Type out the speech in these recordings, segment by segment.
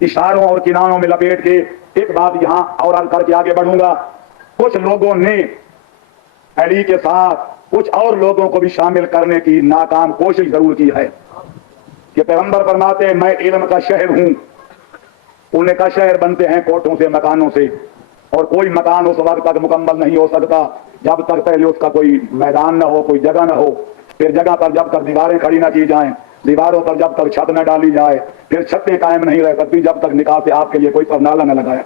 اشاروں اور کناروں میں لپیٹ کے ایک بات یہاں اور عرض کر کے آگے بڑھوں گا۔ کچھ لوگوں نے علی کے ساتھ کچھ اور لوگوں کو بھی شامل کرنے کی ناکام کوشش ضرور کی ہے کہ پیغمبر فرماتے ہیں میں علم کا شہر ہوں۔ انہیں کا شہر بنتے ہیں کوٹھوں سے، مکانوں سے، اور کوئی مکان اس وقت تک مکمل نہیں ہو سکتا جب تک پہلے اس کا کوئی میدان نہ ہو، کوئی جگہ نہ ہو، پھر جگہ پر جب تک دیواریں کھڑی نہ کی جائیں، دیواروں پر جب تک چھت نہ ڈالی جائے، پھر چھتیں قائم نہیں رہ سکتی جب تک نکاح سے آپ کے لیے کوئی پرنالہ نہ لگائے۔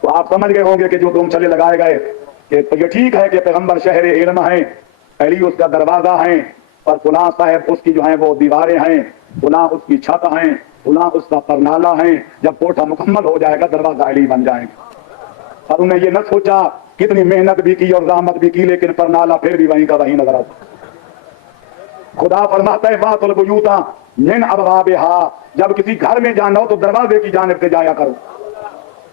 تو آپ سمجھ گئے ہوں گے کہ جو دوم چلے لگائے گئے کہ یہ ٹھیک ہے کہ پیغمبر شہر علم ہیں، علی اس کا دروازہ ہیں، اور فلاں صاحب اس کی جو ہیں وہ دیواریں ہیں، فلاں اس کی چھت ہیں، فلاں اس کا پرنالہ ہیں۔ جب کوٹھا مکمل ہو جائے گا دروازہ علی بن جائے گا۔ اور انہیں یہ نہ سوچا کتنی محنت بھی کی اور زحمت بھی کی، لیکن پرنالہ پھر بھی وہیں کا وہیں نظر آتا۔ خدا فرماتا ہے وَأْتُوا الْبُيُوتَ مِنْ أَبْوَابِهَا، جب کسی گھر میں جانا ہو تو دروازے کی جانب سے جایا کرو۔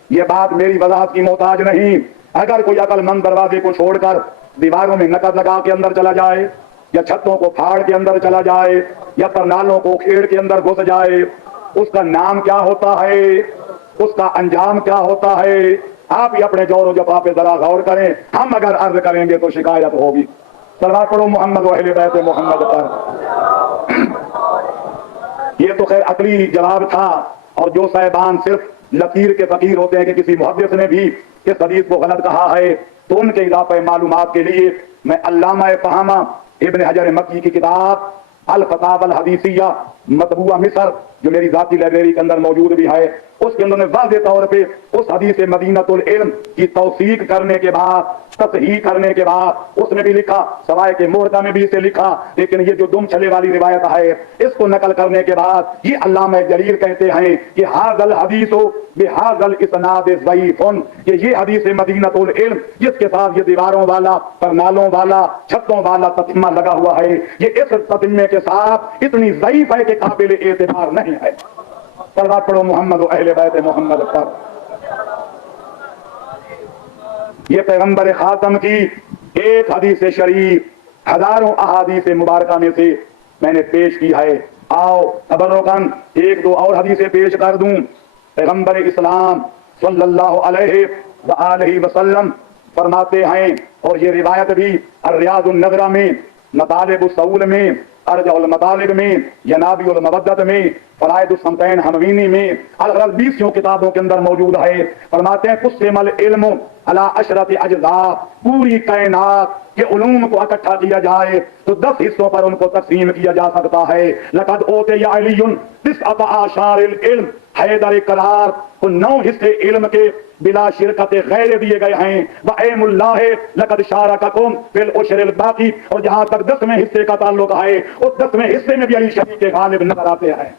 یہ بات میری وضاحت کی محتاج نہیں۔ اگر کوئی عقل مند دروازے کو چھوڑ کر دیواروں میں نقد لگا کے اندر چلا جائے، یا چھتوں کو پھاڑ کے اندر چلا جائے، یا پرنالوں کو کھیڑ کے اندر گھس جائے، اس کا نام کیا ہوتا ہے، اس کا انجام کیا ہوتا ہے؟ آپ ہی اپنے جور و جفا پہ ذرا غور کریں۔ ہم اگر عرض کریں گے تو شکایت ہوگی۔ صلوات پڑھو محمد و اہل بیت محمد پر۔ یہ تو خیر عقلی جواب تھا، اور جو صاحبان صرف لکیر کے فقیر ہوتے ہیں کہ کسی محدث نے بھی اس حدیث کو غلط کہا ہے، تو ان کے اضافہ معلومات کے لیے میں علامہ فہامہ ابن حجر مکی کی کتاب الفتاوی الحدیثیہ مطبوعہ مصر، جو میری ذاتی لائبریری کے اندر موجود بھی ہے، اس کے اندر نے واضح طور پہ اس حدیث مدینۃ العلم کی توثیق کرنے کے بعد، تصحیح کرنے کے بعد، اس نے بھی لکھا، سوائے کے مہرقہ میں بھی اسے لکھا، لیکن یہ جو دم چھلے والی روایت ہے اس کو نقل کرنے کے بعد یہ علامہ جلیل کہتے ہیں کہ ھذا الحدیث بھذا الاسناد ضعیف، کہ یہ حدیث مدینۃ العلم جس کے ساتھ یہ دیواروں والا، پرنالوں والا، چھتوں والا تتمہ لگا ہوا ہے، یہ اس تتمے کے ساتھ اتنی ضعیف ہے کہ قابل اعتبار نہیں ہے۔ صلوات پڑھو محمد و اہل بیت محمد پر۔ یہ پیغمبر خاتم کی ایک حدیث شریف ہزاروں احادیث مبارکہ میں سے میں نے پیش کی ہے۔ آؤ تبرکاً ایک دو اور حدیثیں پیش کر دوں۔ پیغمبر اسلام صلی اللہ علیہ وآلہ وسلم فرماتے ہیں، اور یہ روایت بھی الریاض النظرہ میں، مطالب الصول میں، ارجع المطالب میں، ینابی المودت میں، فرائد السمتین ہموینی میں، الغرض 20 کتابوں کے اندر موجود ہے۔ فرماتے ہیں قسم العلم علی عشرۃ اجزاء، پوری کائنات کے علوم کو اکٹھا کیا جائے تو 10 حصوں پر ان کو تقسیم کیا جا سکتا ہے۔ لقد اوتی علی 9 اعشار العلم، حیدر کرار کو 9 حصے علم کے بلا شرکت غیر دیے گئے ہیں۔ وَأَيْمُ اللَّهِ لَقَدْ شَارَكَكُمْ فِي الْعُشْرِ الْبَاقِي، اور جہاں تک 10ویں حصے کا تعلق ہے اس 10ویں حصے میں بھی علی شریک غالب نظر آتے ہیں۔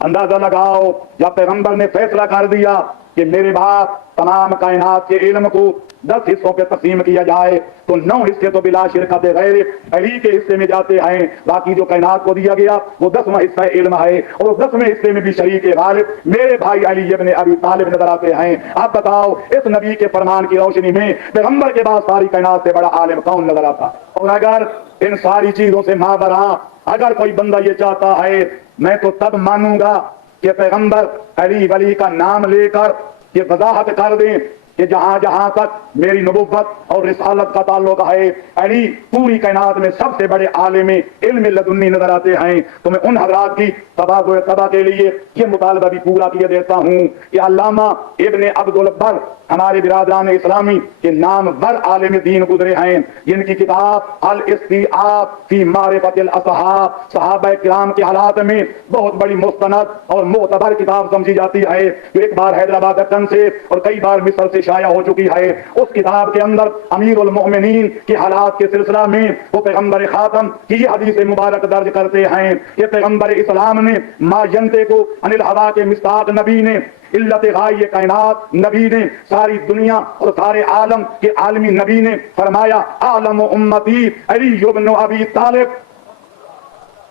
اندازہ لگاؤ، جب پیغمبر نے فیصلہ کر دیا کہ میرے بعد تمام کائنات کے علم کو 10 حصوں پہ تقسیم کیا جائے تو 9 حصے تو بلا شرکت غیر علی کے حصے میں جاتے ہیں، باقی جو کائنات کو دیا گیا وہ 10واں حصہ علم ہے، اور 10ویں حصے میں بھی شریک غالب میرے بھائی علی ابن ابی طالب نظر آتے ہیں۔ آپ بتاؤ اس نبی کے فرمان کی روشنی میں پیغمبر کے بعد ساری کائنات سے بڑا عالم کون نظر آتا؟ اور اگر ان ساری چیزوں سے ماورا اگر کوئی بندہ یہ چاہتا ہے، میں تو تب مانوں گا کہ پیغمبر علی ولی کا نام لے کر یہ وضاحت کر دیں کہ جہاں جہاں تک میری نبوت اور رسالت کا تعلق ہے علی پوری کائنات میں سب سے بڑے عالم علم لدنی نظر آتے ہیں، تو میں ان حضرات کی تباہ کے لیے یہ مطالبہ بھی پورا کیے دیتا ہوں کہ علامہ ابن عبد البر ہمارے برادران اسلامی کے نام ور عالم دین گزرے ہیں، جن کی کتاب الاستیعاب فی معرفت الاصحاب، صحابہ کرام کے حالات میں بہت بڑی مستند اور معتبر کتاب سمجھی جاتی ہے، جو ایک بار حیدرآباد دکن سے اور کئی بار مصر سے شائع ہو چکی ہے۔ اس کتاب کے اندر امیر المؤمنین کے حالات کے سلسلہ میں وہ پیغمبر خاتم کی یہ حدیث مبارک درج کرتے ہیں کہ پیغمبر اسلام نے ما ینطق کو عن الہوا کے مصداق نبی نے، علت غائے کائنات نبی نے، ساری دنیا اور سارے عالم کے عالمی نبی نے فرمایا عالم امتی علی بن ابی طالب،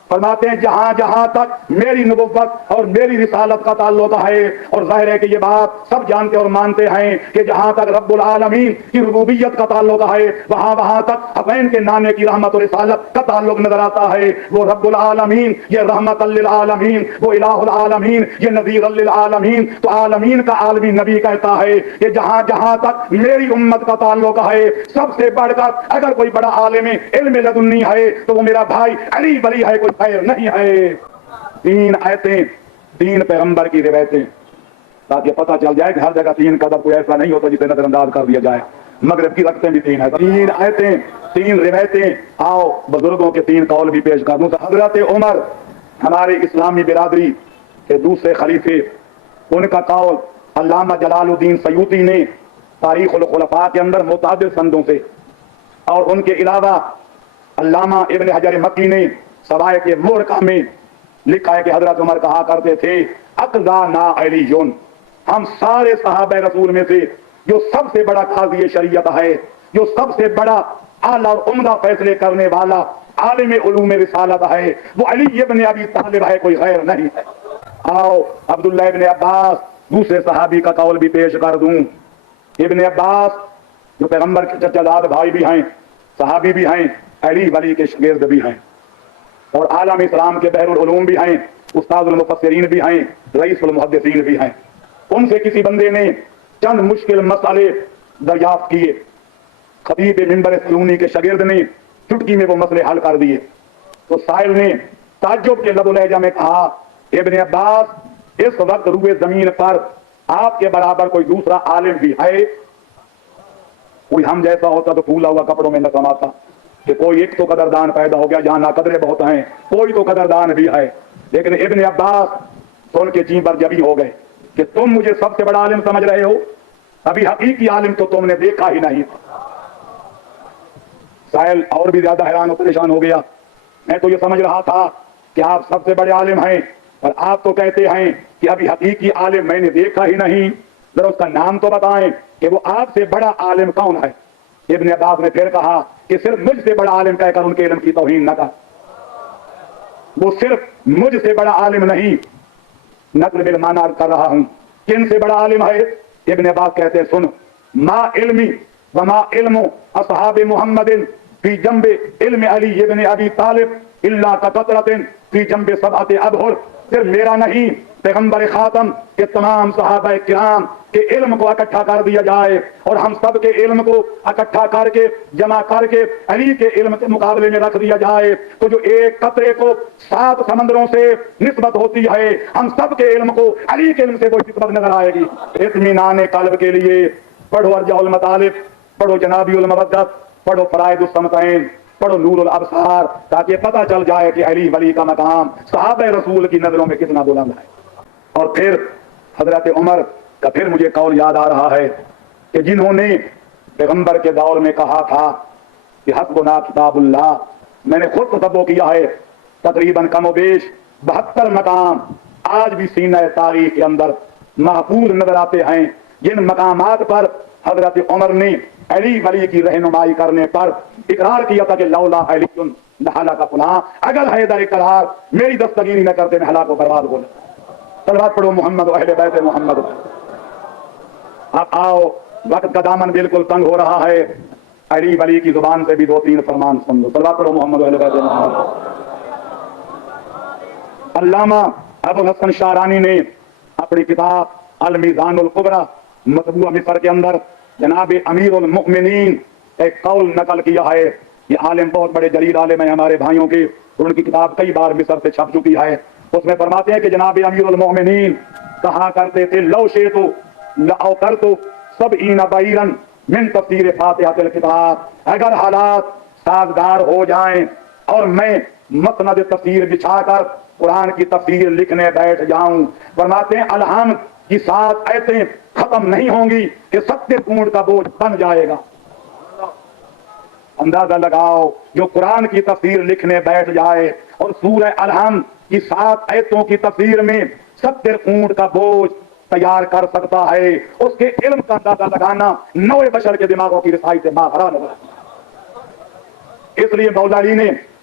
فرماتے ہیں جہاں جہاں تک میری نبوت اور میری رسالت کا تعلق ہے، اور ظاہر ہے کہ یہ بات سب جانتے اور مانتے ہیں کہ جہاں تک رب العالمین کی ربوبیت کا تعلق ہے، وہاں وہاں تک حسین کے نانے کی رحمت اور رسالت کا تعلق نظر آتا ہے۔ وہ رب العالمین، یہ رحمت للعالمین، وہ الہ العالمین، یہ نذیر للعالمین، تو عالمین کا عالمی نبی کہتا ہے کہ جہاں جہاں تک میری امت کا تعلق ہے، سب سے بڑھ کر اگر کوئی بڑا عالم علم لدنی ہے تو وہ میرا بھائی علی ولی ہے، کوئی خیر نہیں ہے۔ تین آیتیں، تین پیغمبر کی روایتیں، تاکہ پتہ چل جائے کہ ہر جگہ تین کا ادب کوئی ایسا نہیں ہوتا جسے نظر انداز کر دیا جائے۔ مغرب کی رقطیں بھی تین ہیں، تین آیتیں، تین روایتیں۔ آؤ بزرگوں کے تین قول بھی پیش کر دوں۔ حضرت عمر ہمارے اسلامی برادری کے دوسرے خلیفے، ان کا قول علامہ جلال الدین سیوطی نے تاریخ الخلفاء کے اندر متعدد سندوں سے، اور ان کے علاوہ علامہ ابن حجر مکی نے سوائے کے مورکہ میں لکھا ہے کہ حضرت عمر کہا کرتے تھے اقضانا علیون، ہم سارے صحابہ رسول میں سے جو سب سے بڑا قاضی شریعت ہے، جو سب سے بڑا اعلیٰ اور عمدہ فیصلے کرنے والا عالم علوم رسالت ہے، وہ علی ابن ابی طالب ہے، کوئی غیر نہیں ہے۔ آؤ عبداللہ ابن عباس دوسرے صحابی کا قول بھی پیش کر دوں۔ ابن عباس جو پیغمبر کے چچا زاد بھائی بھی ہیں، صحابی بھی ہیں، علی ولی کے شاگرد بھی ہیں، اور عالم اسلام کے بحر العلوم بھی ہیں، استاد المفسرین بھی ہیں، رئیس المحدثین بھی ہیں۔ ان سے کسی بندے نے چند مشکل مسئلے دریافت کیے، خطیب منبر سلونی کے شاگرد نے چٹکی میں وہ مسئلے حل کر دیے، تو سائل نے تعجب کے لب و لہجہ میں کہا ابن عباس اس وقت روئے زمین پر آپ کے برابر کوئی دوسرا عالم بھی ہے؟ کوئی ہم جیسا ہوتا تو پھولا ہوا کپڑوں میں نہ سماتا کہ کوئی ایک تو قدردان پیدا ہو گیا، جہاں ناقدرے بہت ہیں، کوئی تو قدردان بھی ہے۔ لیکن ابن عباس سن کے جی بر جبی ہو گئے کہ تم مجھے سب سے بڑا عالم سمجھ رہے ہو، ابھی حقیقی عالم تو تم نے دیکھا ہی نہیں۔ سائل اور بھی زیادہ حیران و پریشان ہو گیا، میں تو یہ سمجھ رہا تھا کہ آپ سب سے بڑے عالم ہیں، اور آپ تو کہتے ہیں کہ ابھی حقیقی عالم میں نے دیکھا ہی نہیں، ذرا اس کا نام تو بتائیں کہ وہ آپ سے بڑا عالم کون ہے۔ ابن عباس نے پھر کہا کہ صرف مجھ سے بڑا عالم کہہ کر ان کے علم کی توہین نہ کر، وہ صرف مجھ سے بڑا عالم نہیں، نقل بالمعنی کر رہا ہوں، کن سے بڑا عالم ہے؟ ابن عباس کہتے ہیں سن، ما علمی وما علم اصحاب محمد فی جنب علم علی ابن ابی طالب الا کقطرۃ فی جنب سبعۃ ابحر، صرف میرا نہیں، پیغمبر خاتم کے تمام صحابہ کرام کے علم کو اکٹھا کر دیا جائے اور ہم سب کے علم کو اکٹھا کر کے جمع کر کے علی کے علم کے مقابلے میں رکھ دیا جائے تو جو ایک قطرے کو 7 سمندروں سے نسبت ہوتی ہے، ہم سب کے علم کو علی کے علم سے کوئی نسبت نظر آئے گی۔ اطمینان قلب کے لیے پڑھو ارجاء المطالب، پڑھو جنابی المودت، پڑھو فرائض الصمتین، پڑھو نور الابصار، تاکہ پتہ چل جائے کہ علی ولی کا مقام صحابہ رسول کی نظروں میں کتنا بلند ہے۔ اور پھر حضرت عمر کا پھر مجھے قول یاد آ رہا ہے کہ جنہوں نے پیغمبر کے دور میں کہا تھا کہ حسبنا کتاب اللہ، میں نے خود تصور کیا ہے تقریباً کم و بیش 72 مقام آج بھی سینہ تاریخ کے اندر محفوظ نظر آتے ہیں، جن مقامات پر حضرت عمر نے علی ولی کی رہنمائی کرنے پر اقرار کیا تھا کہ لولا علی لہلاک فلاں، اگر حیدر اقرار میری دستگیری نہ کرتے میں ہلاک و برباد ہو جاتا۔ صلوات پڑھو محمد و اہل بیت محمد۔ اب آؤ، وقت کا دامن بالکل تنگ ہو رہا ہے، علی ولی کی زبان سے بھی 2-3 فرمان سن لو۔ صلوات پڑھو محمد و اہل بیت محمد۔ علامہ ابو الحسن شعرانی نے اپنی کتاب المیزان الکبریٰ مطبوعہ مصر کے اندر جناب امیر المؤمنین ایک قول نقل کیا ہے۔ یہ عالم بہت بڑے جلیل عالم ہیں ہمارے بھائیوں کے، ان کی کتاب کئی بار مصر سے چھپ چکی ہے۔ اس میں فرماتے ہیں کہ جناب امیر المؤمنین کہا کرتے تھے لو شئت لاوترت 70 بعیرا من تفسیر فاتحۃ الکتاب، اگر حالات سازگار ہو جائیں اور میں مسند تفسیر بچھا کر قرآن کی تفسیر لکھنے بیٹھ جاؤں، فرماتے ہیں الحمد کی 7 آیتیں ختم نہیں ہوں گی کہ 70 اونٹ کا بوجھ بن جائے گا۔ اندازہ لگاؤ، جو قرآن کی تفسیر لکھنے بیٹھ جائے اور سورہ الحمد کی 7 آیتوں کی تفسیر میں 70 اونٹ کا بوجھ تیار کر سکتا ہے، اس کے علم کا اندازہ لگانا نوع بشر کے دماغوں کی رسائی سے ماورا نظر۔ اس لیے مولا علی نے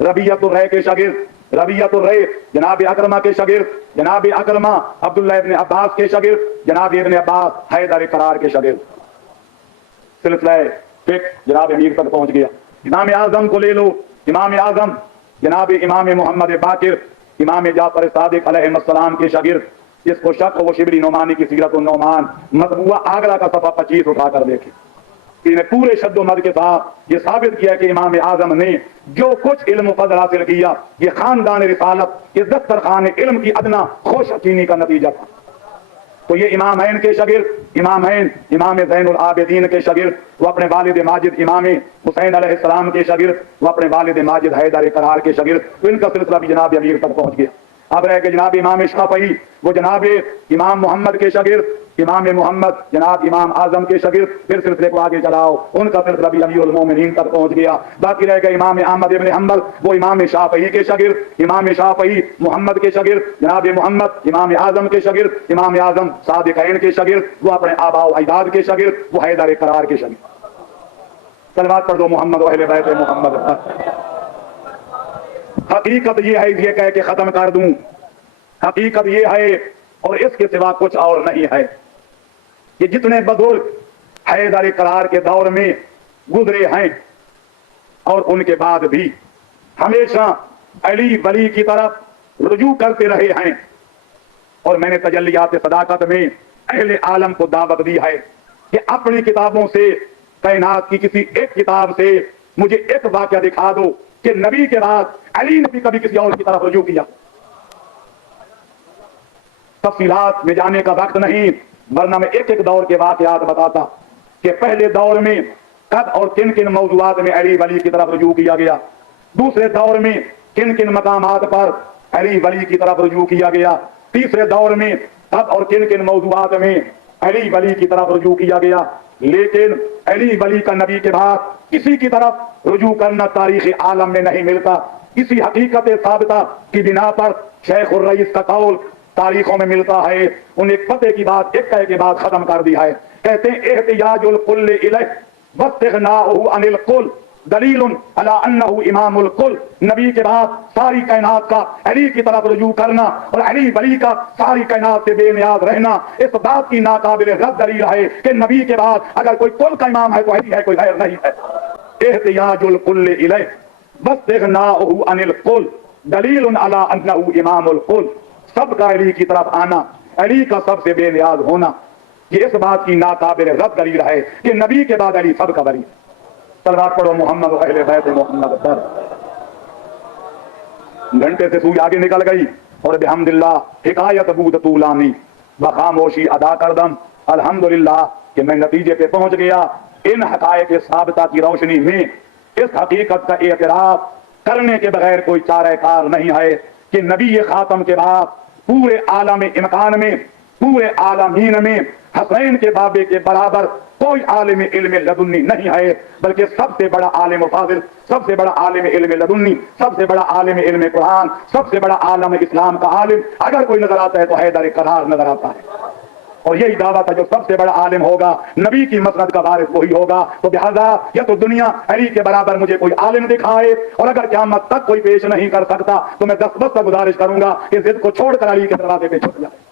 ربیعۃ الرے کے شاگرد ربیعۃ الرے جناب اکرمہ کے شاگرد جناب اکرمہ عبداللہ ابن عباس کے شاگرد جناب ابن عباس حیدر قرار کے شاگرد. سلسلہ فقہ جناب امیر تک پہنچ گیا. امام اعظم کو لے لو. امام اعظم جناب امام محمد باقر امام جعفر صادق علیہ السلام کے شاگرد. جس کو شک ہو وہ شبلی نعمانی کی سیرت النعمان مطبوعہ آگرہ کا صفحہ 25 اٹھا کر دیکھے. انہیں پورے شد و مد کے ساتھ یہ ثابت کیا کہ امام اعظم نے جو کچھ علم و فضل حاصل کیا یہ خاندان رسالت، یہ دسترخوان علم کی ادنا خوش چینی کا نتیجہ تھا. تو یہ امامین کے شاگرد امامین امام زین العابدین کے شاگرد وہ اپنے والد ماجد امام حسین علیہ السلام کے شاگرد وہ اپنے والد ماجد حیدر قرار کے شاگرد. تو ان کا سلسلہ بھی جناب امیر تک پہنچ گیا. اب رہ کے جناب امام شافعی وہ جناب امام محمد کے شاگرد امام محمد جناب امام اعظم کے شاگرد. پھر سلسلے کو آگے چلاؤ ان کا سلسلہ بھی امیر المومنین تک پہنچ گیا. باقی رہ گئے امام احمد ابن حنبل وہ امام شافعی کے شاگرد امام شافعی محمد کے شاگرد جناب محمد امام اعظم کے شاگرد امام اعظم صادقین کے شاگرد وہ اپنے آباء و اجداد کے شاگرد وہ حیدر قرار کے شاگرد. صلوات پڑھ دو محمد و اہل بیت محمد. حقیقت یہ ہے یہ کہہ کے ختم کر دوں حقیقت یہ ہے اور اس کے سوا کچھ اور نہیں ہے کہ جتنے بزرگ حیدر قرار کے دور میں گزرے ہیں اور ان کے بعد بھی ہمیشہ علی ولی کی طرف رجوع کرتے رہے ہیں. اور میں نے تجلیات صداقت میں اہل عالم کو دعوت دی ہے کہ اپنی کتابوں سے کائنات کی کسی ایک کتاب سے مجھے ایک واقعہ دکھا دو کہ نبی کے بعد علی نے بھی کبھی کسی اور کی طرف رجوع کیا. تفصیلات میں جانے کا وقت نہیں ورنہ میں ایک ایک دور کے واقعات بتاتا کہ پہلے دور میں کب اور کن کن موضوعات میں علی ولی کی طرف رجوع کیا گیا. دوسرے دور میں کن کن مقامات پر علی ولی کی طرف رجوع کیا گیا. تیسرے دور میں کب اور کن کن موضوعات میں علی ولی کی طرف رجوع کیا گیا. لیکن علی ولی کا نبی کے بعد کسی کی طرف رجوع کرنا تاریخ عالم میں نہیں ملتا. اسی حقیقت ثابتہ کی بنا پر شیخ الرئیس کا قول تاریخوں میں ملتا ہے. ان ایک پتے کی بات ایک کہے کے بعد ختم کر دی ہے. کہتے ہیں احتیاج الکل الیہ واستغناؤہ عن الکل دلیل علی انہ امام الکل. نبی کے بعد ساری کائنات کا علی کی طرف رجوع کرنا اور علی ولی کا ساری کائنات سے بے نیاز رہنا اس بات کی ناقابل رد دلیل ہے کہ نبی کے بعد اگر کوئی کل کا امام ہے تو علی ہے کوئی غیر نہیں ہے. احتیاج الکل الیہ واستغناؤہ عن الکل دلیل علی انہ امام الکل. سب کا علی کی طرف آنا علی کا سب سے بے نیاز ہونا یہ اس بات کی ناقابل رد دلیل ہے کہ نبی کے بعد علی سب کا ولی. صلوات پڑھو محمد و اہل بیت محمد پر. گھنٹے سے سوئی آگے نکل گئی اور بحمداللہ حکایت بود طولانی بخاموشی ادا کردم الحمدللہ کہ میں نتیجے پہ پہنچ گیا. ان حقائق ثابتہ کی روشنی میں اس حقیقت کا اعتراف کرنے کے بغیر کوئی چارہ کار نہیں ہے کہ نبی خاتم کے بعد پورے عالم امکان میں پورے عالمین میں حسین کے بابے کے برابر کوئی عالم علم لدنی نہیں ہے بلکہ سب سے بڑا عالم فاضل سب سے بڑا عالم علم لدنی سب سے بڑا عالم علم قرآن سب سے بڑا عالم اسلام کا عالم اگر کوئی نظر آتا ہے تو حیدر قرار نظر آتا ہے. اور یہی دعویٰ تھا جو سب سے بڑا عالم ہوگا نبی کی مسند کا وارث وہی ہوگا. تو لہذا یا تو دنیا علی کے برابر مجھے کوئی عالم دکھائے اور اگر قیامت تک کوئی پیش نہیں کر سکتا تو میں دستبست گزارش کروں گا کہ ضد کو چھوڑ کر علی کے دروازے پہ چھپ جائے.